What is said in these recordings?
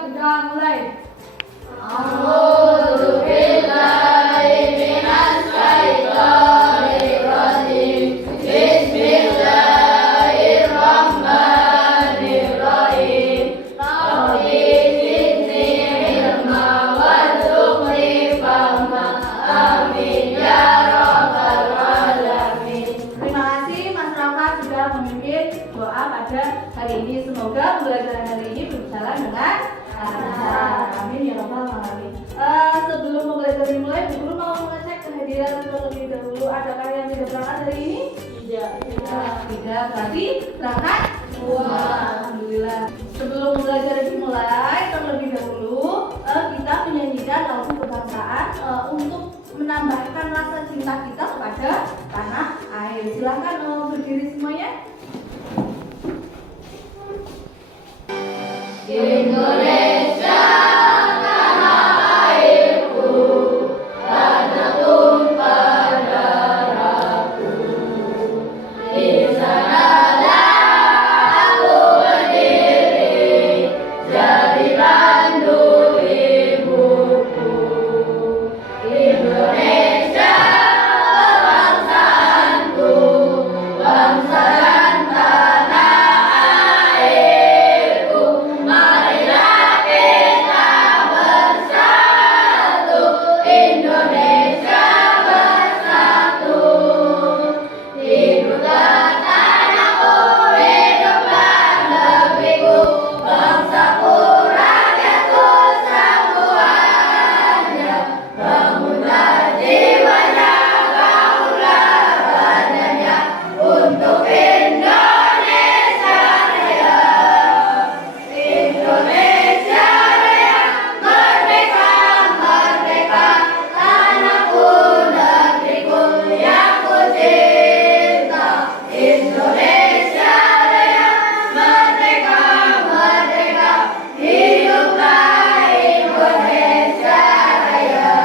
Sudah mulai. Hari ini semoga pembelajaran hari ini berjalan dengan lancar. Amin ya rabbal alamin. Sebelum pembelajaran dimulai, Bu Guru mau mengecek kehadiran terlebih dahulu. Adakah yang tidak berangkat hari ini? Tidak. Berarti berangkat? Alhamdulillah. Sebelum pembelajaran dimulai, terlebih dahulu kita menyanyikan lagu kebangsaan untuk menambahkan rasa cinta kita kepada tanah air. Silahkan berdiri semuanya. Indonesia tanah airku, tanah tumpah darahku. Di sanalah aku berdiri, jadi pandu ibuku. Indonesia bangsaanku, bangsa dan tanah airku. Marilah kita bersatu, Indonesia bersatu. Hiduplah tanahku, hiduplah negeriku, bangsaku, rakyatku semuanya. Bangunlah jiwanya, bangunlah badannya untuk Indonesia Raya. Indonesia Raya, merdeka, merdeka, tanahku, negeriku yang ku cinta. Indonesia Raya, merdeka, merdeka, hiduplah Indonesia Raya.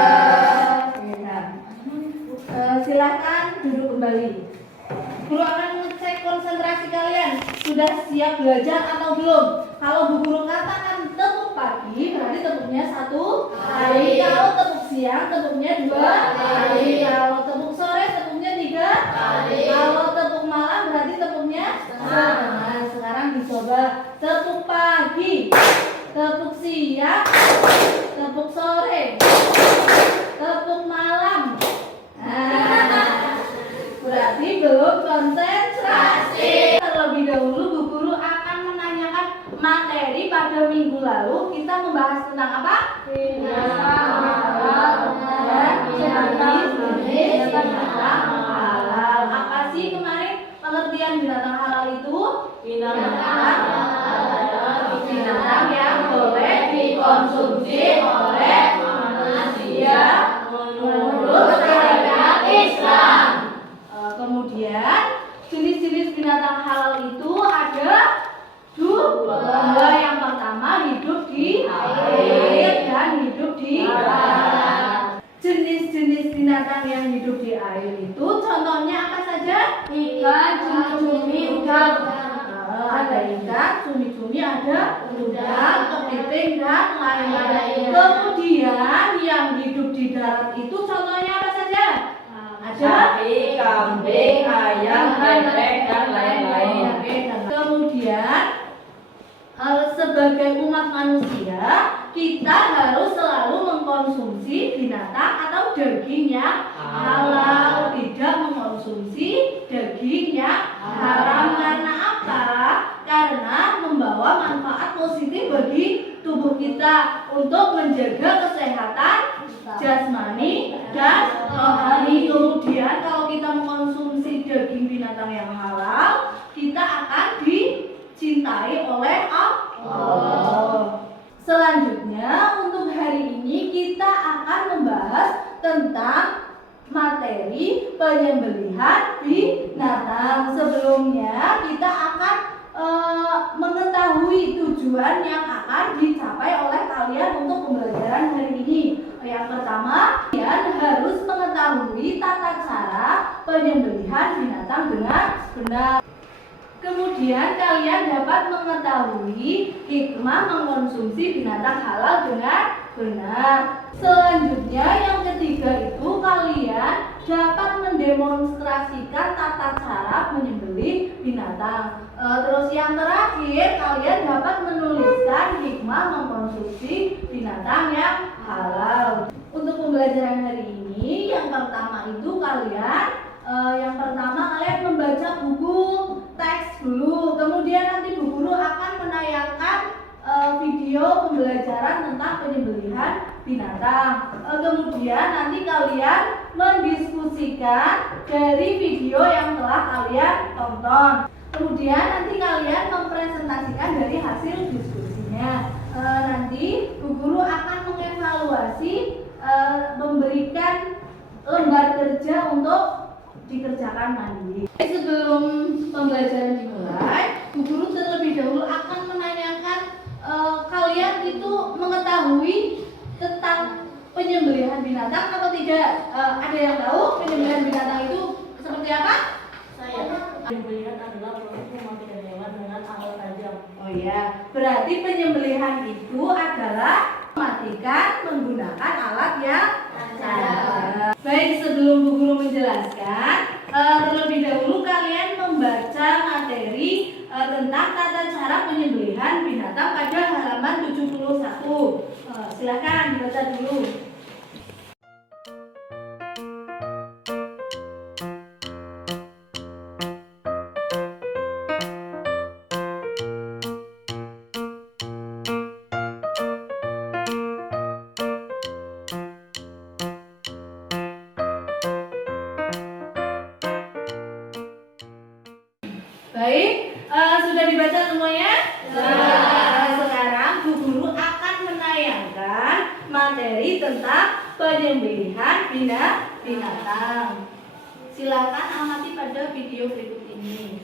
Silakan duduk kembali. Guru akan mengecek konsentrasi kalian. Sudah siap belajar atau belum? Kalau Bu Guru katakan tepuk pagi, berarti tepuknya 1 kali. Kalau tepuk siang, tepuknya 2 kali. Kalau tepuk sore, tepuknya 3 kali. Kalau tepuk malam, berarti tepuknya setengah. Sekarang dicoba tepuk pagi, tepuk siang, tepuk sore, tepuk malam. Berarti belum konsentrasi. Terlebih dahulu Bu Guru akan menanyakan materi pada minggu lalu. Kita membahas tentang apa? Binatang dan jenis binatang halal. Apa sih kemarin pengertian binatang halal itu? Binatang yang boleh dikonsumsi oleh manusia menurut syariat Islam. Kemudian jenis-jenis binatang halal itu ada 2. Yang pertama hidup di air dan hidup di darat. Jenis-jenis binatang yang hidup di air itu contohnya apa saja? Ikan, cumi-cumi, udang. Ada ikan, cumi-cumi, ada udang, kepiting dan lain-lain. Kemudian yang hidup di darat itu contohnya apa saja? Sapi, kambing, ayam, bebek, dan lain-lain. Kemudian sebagai umat manusia kita harus selalu mengkonsumsi binatang atau daging yang halal, tidak mengkonsumsi daging yang haram. Karena apa? Karena membawa manfaat positif bagi tubuh kita untuk menjaga kesehatan jasmani dan rohani. Kemudian kalau kita mengkonsumsi daging binatang yang halal, kita akan dicintai oleh Allah. Selanjutnya untuk hari ini kita akan membahas tentang materi penyembelihan binatang. Sebelumnya kita akan mengetahui tujuan yang akan dicapai oleh kalian untuk pembelajaran hari ini. Yang pertama, kalian harus mengetahui tata cara penyembelihan binatang dengan benar. Kemudian kalian dapat mengetahui hikmah mengkonsumsi binatang halal dengan benar. Selanjutnya yang ketiga itu kalian dapat mendemonstrasikan tata cara menyembelih binatang. Terus yang terakhir kalian dapat menuliskan hikmah mengkonsumsi binatang yang halal. Untuk pembelajaran hari ini yang pertama itu kalian membaca buku teks dulu, kemudian nanti Bu Guru akan menayangkan video pembelajaran tentang penyembelihan binatang. Kemudian nanti kalian mendiskusikan dari video yang telah kalian tonton. Kemudian nanti kalian mempresentasikan dari hasil diskusinya. Nanti Bu Guru akan mengevaluasi, memberikan lembar kerja untuk dikerjakan mandiri. Sebelum pembelajaran dimulai, Bu Guru terlebih dahulu akan menanyakan kalian itu mengetahui tentang penyembelihan binatang atau tidak? Ada yang tahu penyembelihan binatang itu seperti apa? Saya. Penyembelihan adalah proses mematikan hewan dengan alat tajam. Oh iya, berarti penyembelihan itu adalah mematikan menggunakan alat yang tajam. Baik, sebelum Bu Guru menjelaskan, terlebih dahulu kalian membaca materi tentang tata cara penyembelihan binatang pada halaman 71. Silakan dibaca dulu. Baik, sudah dibaca semuanya? Sekarang Bu Guru akan menayangkan materi tentang penyembelihan binatang. Silakan amati pada video berikut ini.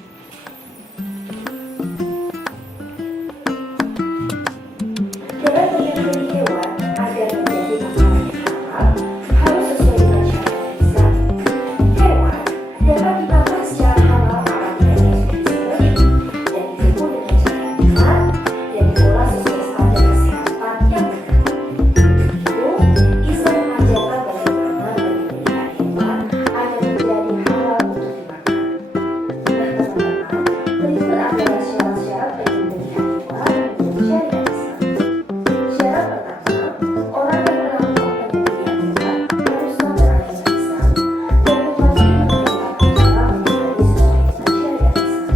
Dalam menyembelih hewan agar menjadi makanan yang halal harus sesuai dengan syariat Islam. Hewan dapat dipangkas secara halal apabila ia sudah disembelih dan ditempuh dengan cara yang benar dan diolah sesuai standar kesehatan yang benar. Itu, Islam mengajarkan bagaimana menyembelih hewan agar menjadi halal untuk dimakan. Nah, teman-teman, berikut adalah syarat-syarat penyembelihan hewan menurut syariat Islam. Syarat pertama, orang yang melakukan penyembelihan hewan haruslah beragama Islam dan mematuhi menegakkan cara menyembelih sesuai dengan syariat Islam.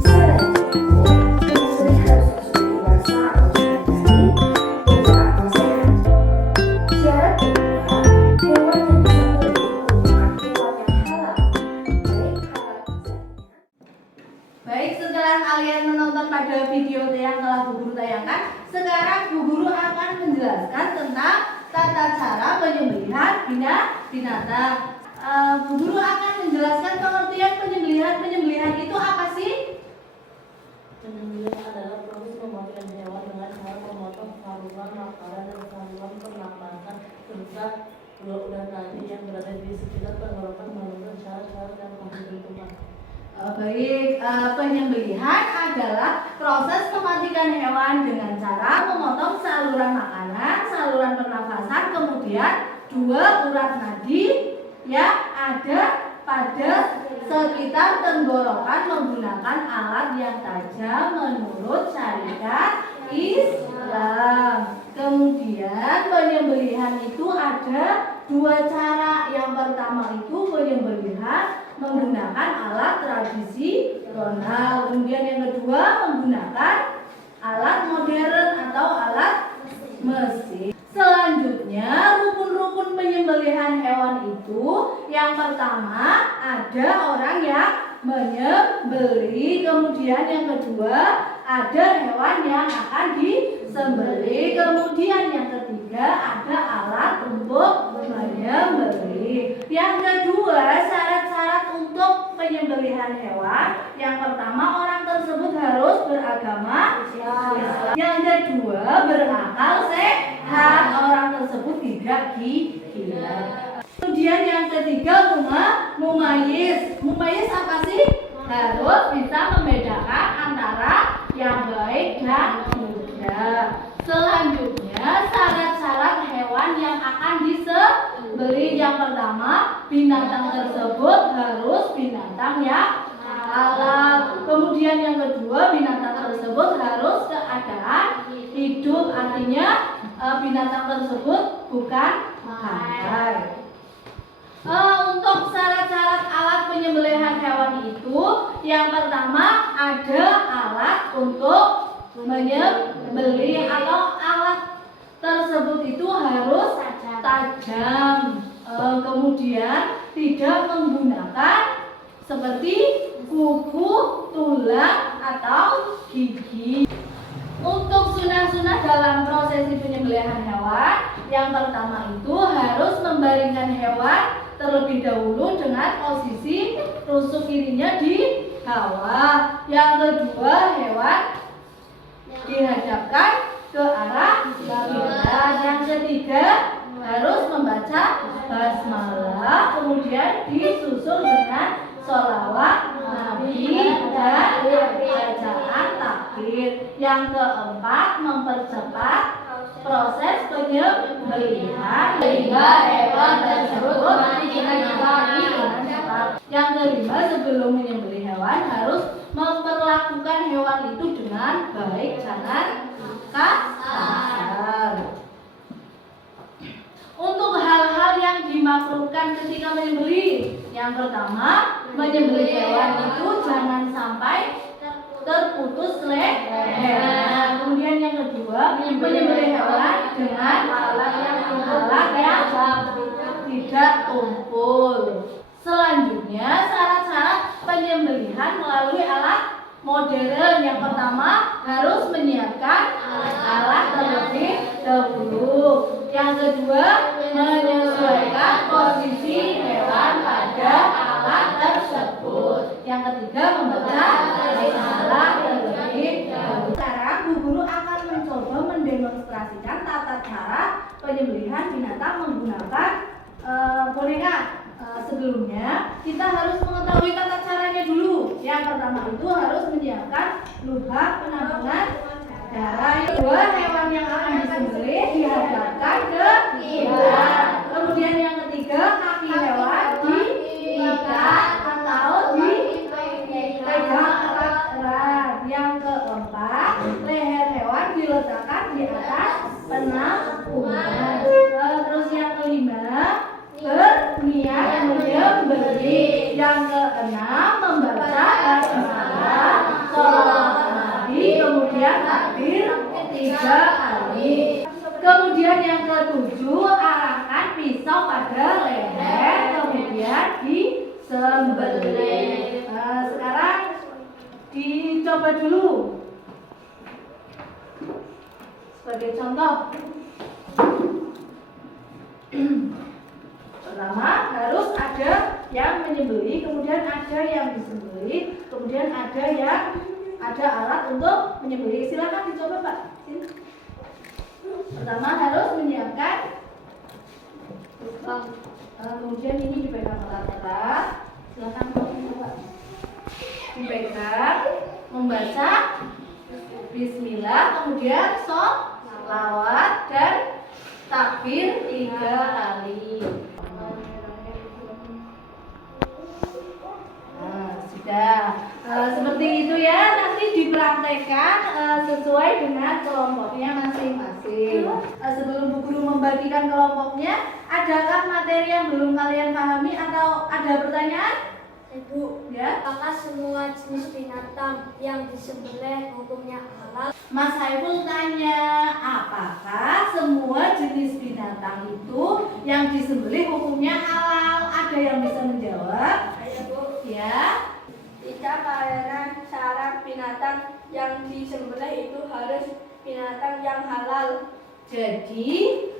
Selain itu, penyembelih harus sesuai dewasa atau sudah dari berakal sehat. Syarat kedua, hewan yang disembelih merupakan hewan yang halal, baik halal zat. Baik, setelah kalian menonton pada video yang telah Bu Guru tayangkan, sekarang Bu Guru akan menjelaskan tentang tata cara penyembelihan binatang. Bu Guru akan menjelaskan pengertian penyembelihan itu apa sih? Penyembelihan adalah proses mematikan hewan dengan cara memotong saluran makanan dan saluran pernapasan serta urat nadi yang berada di sekitar tenggorokan melalui syarat-syarat yang telah ditentukan. Baik, penyembelihan adalah proses mematikan hewan dengan cara memotong saluran makanan, saluran pernafasan, kemudian dua urat nadi yang ada pada sekitar tenggorokan menggunakan alat yang tajam menurut syariat Islam. Kemudian penyembelihan itu ada dua cara. Yang pertama itu penyembelihan menggunakan alat tradisional. Kemudian yang kedua menggunakan alat modern atau alat mesin. Selanjutnya rukun-rukun penyembelihan hewan itu, yang pertama ada orang yang menyembelih, kemudian yang kedua ada hewan yang akan disembelih, kemudian yang ketiga ada alat untuk menyembelih. Yang kedua, syarat-syarat untuk penyembelihan hewan, yang pertama orang tersebut harus beragama Islam. Yang kedua berakal sehat, orang tersebut tidak gila. Kemudian yang ketiga mumayyiz. Mumayyiz apa sih? harus bisa membedakan antara yang baik dan tidak. Selanjutnya, syarat-syarat hewan yang akan disembelih. Yang pertama, binatang tersebut harus binatang yang halal. Kemudian yang kedua, binatang tersebut harus keadaan hidup, artinya binatang tersebut bukan bangkai. Untuk syarat-syarat alat penyembelihan hewan itu, yang pertama ada alat untuk menyembelih atau alat tersebut itu harus tajam. Kemudian tidak menggunakan seperti kuku, tulang, atau gigi. Untuk sunah-sunah dalam prosesi penyembelihan hewan, yang pertama itu harus membaringkan hewan terlebih dahulu dengan posisi tusuk kirinya di bawah. Yang kedua, hewan dihadapkan ke arah kiblat. Yang ketiga, harus membaca basmalah, kemudian disusul dengan sholawat Nabi dan bacaan takbir. Yang keempat, mempercepat proses penyembelihan sehingga hewan tersebut dikendalikan dengan cepat. Yang kelima, sebelum menyembelih hewan harus memperlakukan hewan itu dengan baik, jangan kasar. Untuk hal-hal yang dimakruhkan ketika menyembelih, yang pertama, menyembelih hewan itu jangan sampai terputus lehernya. Kemudian yang kedua, menyembelih hewan dengan alat yang tidak tumpul. Selanjutnya, syarat-syarat penyembelihan melalui alat modern. Yang pertama, harus menyiapkan alat terlebih dahulu. Yang kedua, menyesuaikan posisi hewan pada alat tersebut. Yang ketiga, membaca basmalah terlebih dahulu. Sekarang Bu Guru akan mencoba mendemonstrasikan tata cara penyembelihan binatang menggunakan boneka. Sebelumnya kita harus mengetahui tata caranya dulu. Yang pertama itu harus menyiapkan lubang penampungan darah. Yang kedua, hewan yang akan disembelih dihadapkan ke kiblat. Kemudian yang ketiga, kaki hewan diikat atau dipegang erat. Yang keempat, leher hewan diletakkan di atas penampungan. Terus yang kelima, berniat menyembelih. Yang keenam, membaca basmalah, sholawat Nabi, kemudian takbir 3 kali. Kemudian yang ketujuh, arahkan pisau pada leher, kemudian disembelih. Sekarang dicoba dulu sebagai contoh. Pertama, harus ada yang menyembelih, kemudian ada yang disembelih, kemudian ada alat untuk menyembelih. Silakan dicoba, Pak. Sini. Pertama, harus menyiapkan lubang. Kemudian ini dipegang erat-erat. Silakan coba. Dipegang, membaca bismillah, kemudian sholawat dan takbir 3 kali. Seperti itu ya, nanti dipraktekkan sesuai dengan kelompoknya masing-masing. Sebelum Bu Guru membagikan kelompoknya, adakah materi yang belum kalian pahami atau ada pertanyaan? Ibu, Ya. apakah semua jenis binatang yang disembelih hukumnya halal? Mas Saiful tanya, apakah semua jenis binatang itu yang disembelih hukumnya halal? Ada yang bisa menjawab? Ayo Bu. Ya. Tidak, karena syarat binatang yang disembelih itu harus binatang yang halal. Jadi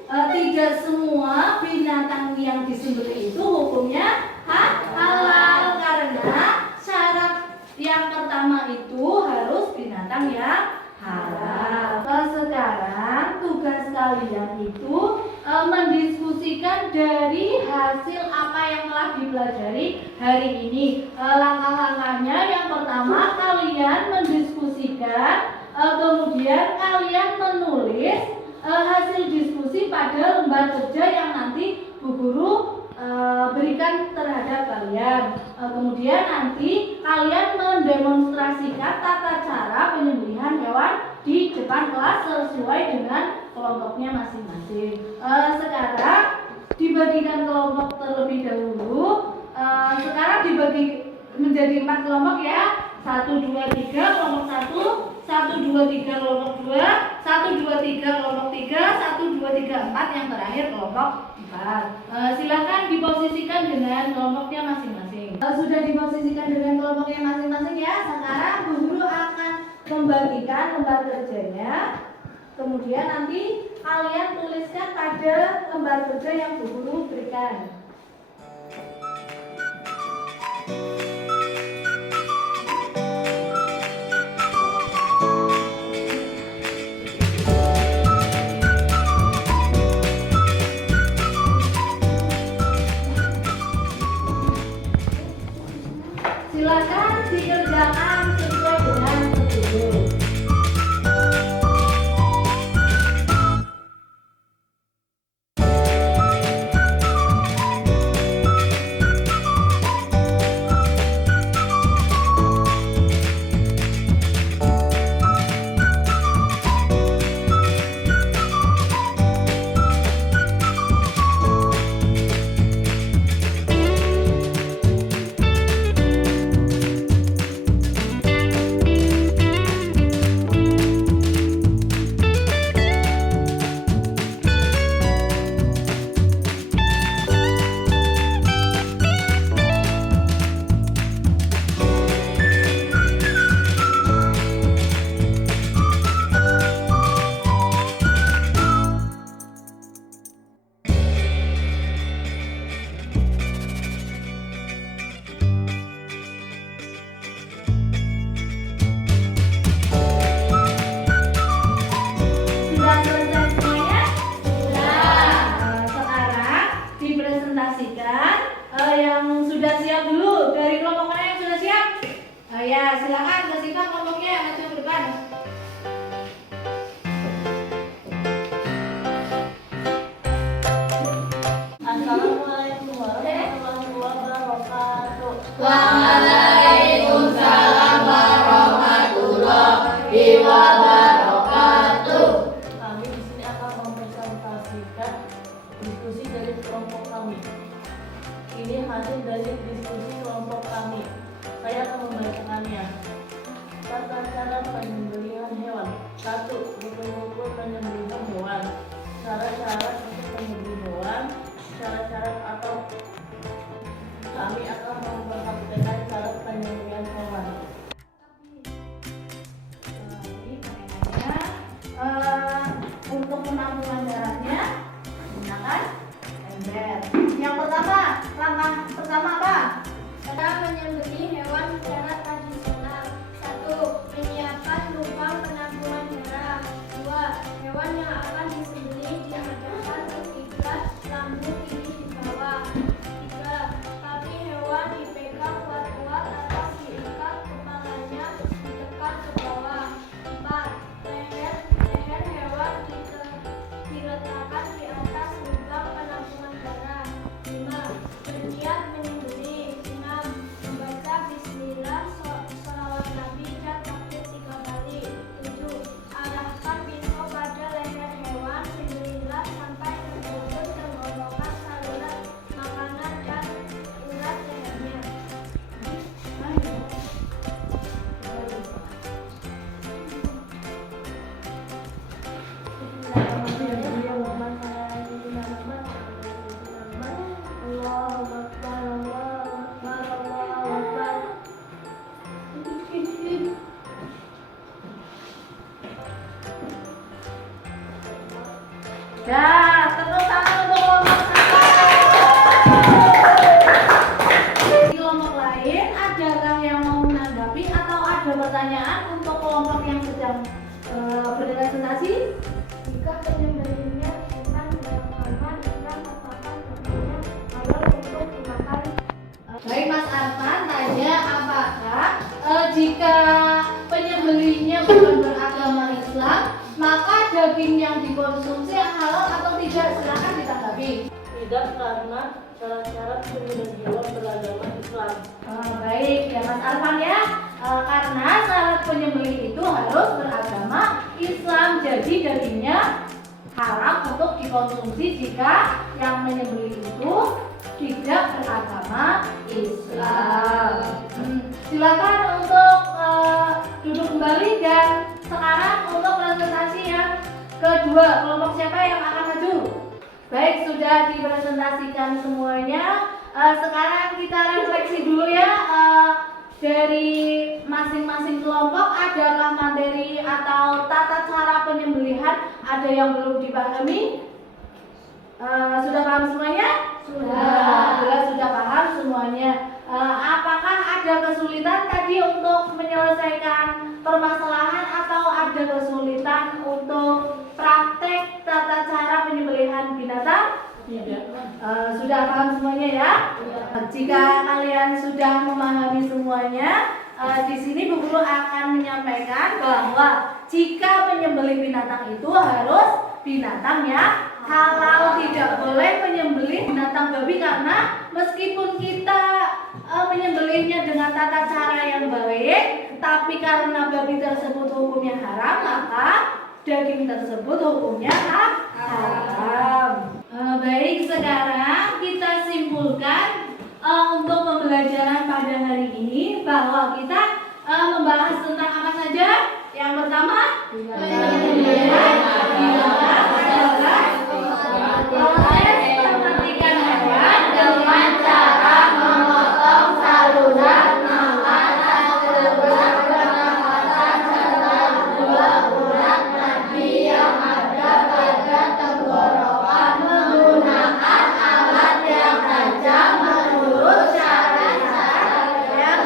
tidak semua binatang yang disembelih itu hukumnya halal, karena syarat yang pertama itu harus binatang yang halal. Sekarang tugas kalian itu mendiskusikan dari hasil apa yang telah dipelajari hari ini. Langkah-langkahnya yang pertama kalian mendiskusikan, kemudian kalian menulis hasil diskusi pada lembar kerja yang nanti Bu Guru berikan terhadap kalian. Kemudian nanti kalian mendemonstrasikan tata cara penyembelihan hewan di depan kelas sesuai dengan kelompoknya masing-masing. Sekarang dibagikan kelompok terlebih dahulu. Sekarang dibagi menjadi 4 kelompok ya. 1, 2, 3 kelompok 1, 1, 2, 3 kelompok 2, 1, 2, 3 kelompok 3, 1, 2, 3, 4 yang terakhir kelompok 4. Silakan diposisikan dengan kelompoknya masing-masing. Sudah diposisikan dengan kelompoknya masing-masing ya. Sekarang Bu Guru akan membagikan lembar kerjanya. Kemudian nanti kalian tuliskan pada lembar kerja yang Bu Guru berikan. Silakan dikerjakan sesuai dengan petunjuk. Yang sudah siap dulu dari kelompok mana yang sudah siap? Ya silakan bersihkan kelompoknya maju ke depan. Assalamualaikum warahmatullahi wabarakatuh. Waalaikumsalam warahmatullahi wabarakatuh. Kami di sini akan mempresentasikan diskusi dari kelompok kami. Ini hasil dari diskusi kelompok kami. Saya akan membacakannya. Tata cara penyembelihan hewan. 1. Rukun-rukun penyembelihan hewan. Cara-cara untuk menyembelih hewan. Cara-cara atau kami akan memperhatikan cara penyembelihan hewan. Ini pertanyaannya untuk penampungan darahnya menggunakan ember. Yang pertama, langkah pertama apa? Cara menyembelih hewan secara tradisional. 1. Menyiapkan lubang penampungan darah. 2. Hewan yang akan disembelih dihadapkan ke kiblat, lambung kiri di bawah. 3. Kaki hewan dipegang kuat-kuat atau diikat, kepalanya ditekan ke bawah. 4. Leher hewan diletakkan di atas lubang penampungan darah. 5. Berniat menyembelih. 6. Membaca bismillah, sholawat nabi dan takbir 3 kali. 7. Arahkan pisau pada leher hewan, sembelihlah sampai terputus tenggorokan saluran makanan dan urat lehernya. Ya, tepuk tangan untuk kelompok 1. Di kelompok lain, adakah yang mau menanggapi atau ada pertanyaan untuk kelompok yang sedang berpresentasi? Jika penyembelihannya hewan dalam kamar dengan katakan tentunya halal untuk dimakan saja apakah jika penyembelihnya bukan beragama Islam, maka daging yang dikonsumsi halal atau tidak? Silakan ditanggapi. Tidak, karena syarat-syarat penyembelihan hewan beragama Islam. Baik ya Mas Arfan ya. Karena syarat penyembelih itu harus beragama Islam, jadi dagingnya haram untuk dikonsumsi jika yang menyembelih itu tidak beragama Islam. Silakan untuk duduk kembali, dan sekarang untuk presentasi yang kedua, kelompok siapa yang akan maju? Baik, sudah dipresentasikan semuanya. Sekarang kita refleksi dulu ya. Dari masing-masing kelompok, adakah materi atau tata cara penyembelihan ada yang belum dipahami? Sudah paham semuanya? Sudah paham semuanya. Apakah ada kesulitan tadi untuk menyelesaikan permasalahan atau ada kesulitan untuk praktek tata cara penyembelihan binatang? Sudah paham semuanya ya? Jika kalian sudah memahami semuanya, di sini Bu Guru akan menyampaikan bahwa jika menyembelih binatang itu harus binatang yang halal, tidak boleh menyembelih binatang babi, karena meskipun kita menyembelihnya dengan tata cara yang baik, tapi karena babi tersebut hukumnya haram, maka daging tersebut hukumnya haram. Baik, sekarang kita simpulkan untuk pembelajaran pada hari ini bahwa kita membahas tentang apa saja. Yang pertama, proses pemantikan hewan dengan cara memotong saluran makanan sebelah pernafasan serta dua urat nadi yang ada pada tenggorokan menggunakan alat yang tajam menurut syarat-syarat yang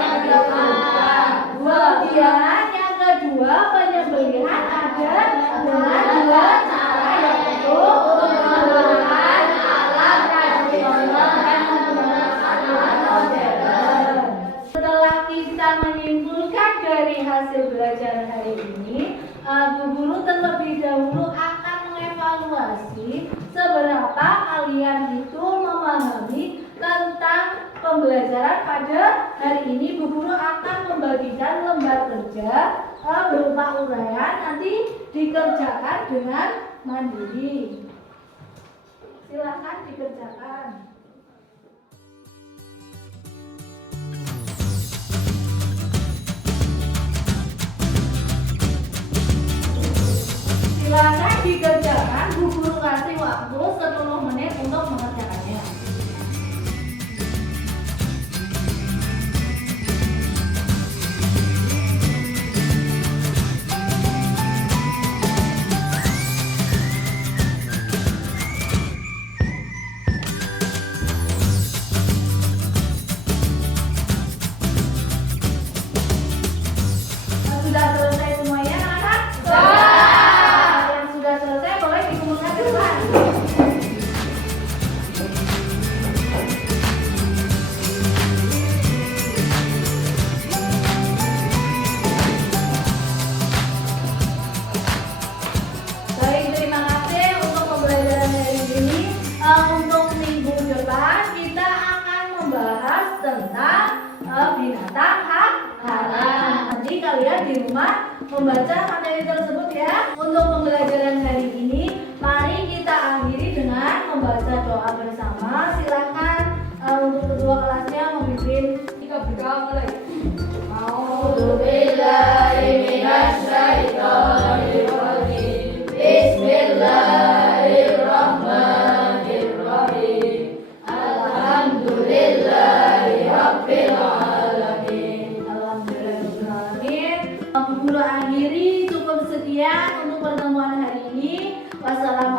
ditentukan. Kemudian yang kedua, penyembelihan ada dengan dua cara, yaitu menggunakan alat tradisional dan menggunakan alat modern. Setelah kita menyimpulkan dari hasil belajar hari ini, Bu Guru terlebih dahulu akan mengevaluasi seberapa kalian itu memahami tentang pembelajaran pada hari ini. Bu Guru akan membagikan lembar kerja berupa uraian, nanti dikerjakan dengan mandiri. Silakan dikerjakan. Silakan dikerjakan. Bu Guru kasih waktu 10 menit untuk mengerjakannya. Sudah selesai semuanya, anak-anak? Yang sudah selesai boleh dikumpulkan di depan. Baik, terima kasih untuk pembelajaran hari ini. Untuk minggu depan kita akan membahas tentang binatang haram. Nanti kalian di rumah membaca materi tersebut ya. Untuk pembelajaran hari ini, mari kita akhiri dengan membaca doa bersama. Silakan untuk kedua kelasnya memimpin. Kita berdoa mulai. Bismillahirrahmanirrahim. Alhamdulillahirrahmanirrahim. Bu Guru akhiri, cukup sekian untuk pertemuan hari ini. Wassalamualaikum